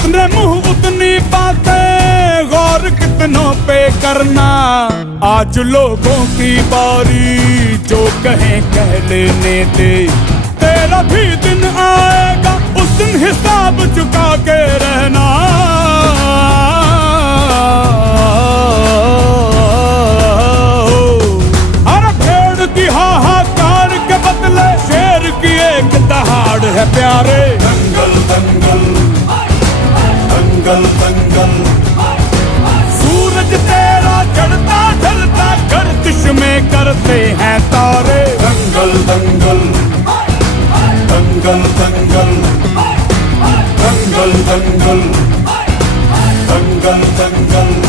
जितने मुंह उतनी बातें, गौर कितनों पे करना। आज लोगों की बारी, जो कहें कह लेने दे। तेरा भी दिन आएगा, उस दिन हिसाब चुका के रहना। अरे भेड़ की हाहाकार के बदले शेर की एक दहाड़ है प्यारे। दंगल दंगल दंगल दंगल, सूरज तेरा चढ़ता ढलता गर्दिश में करते हैं तारे। दंगल दंगल दंगल दंगल दंगल दंगल दंगल दंगल।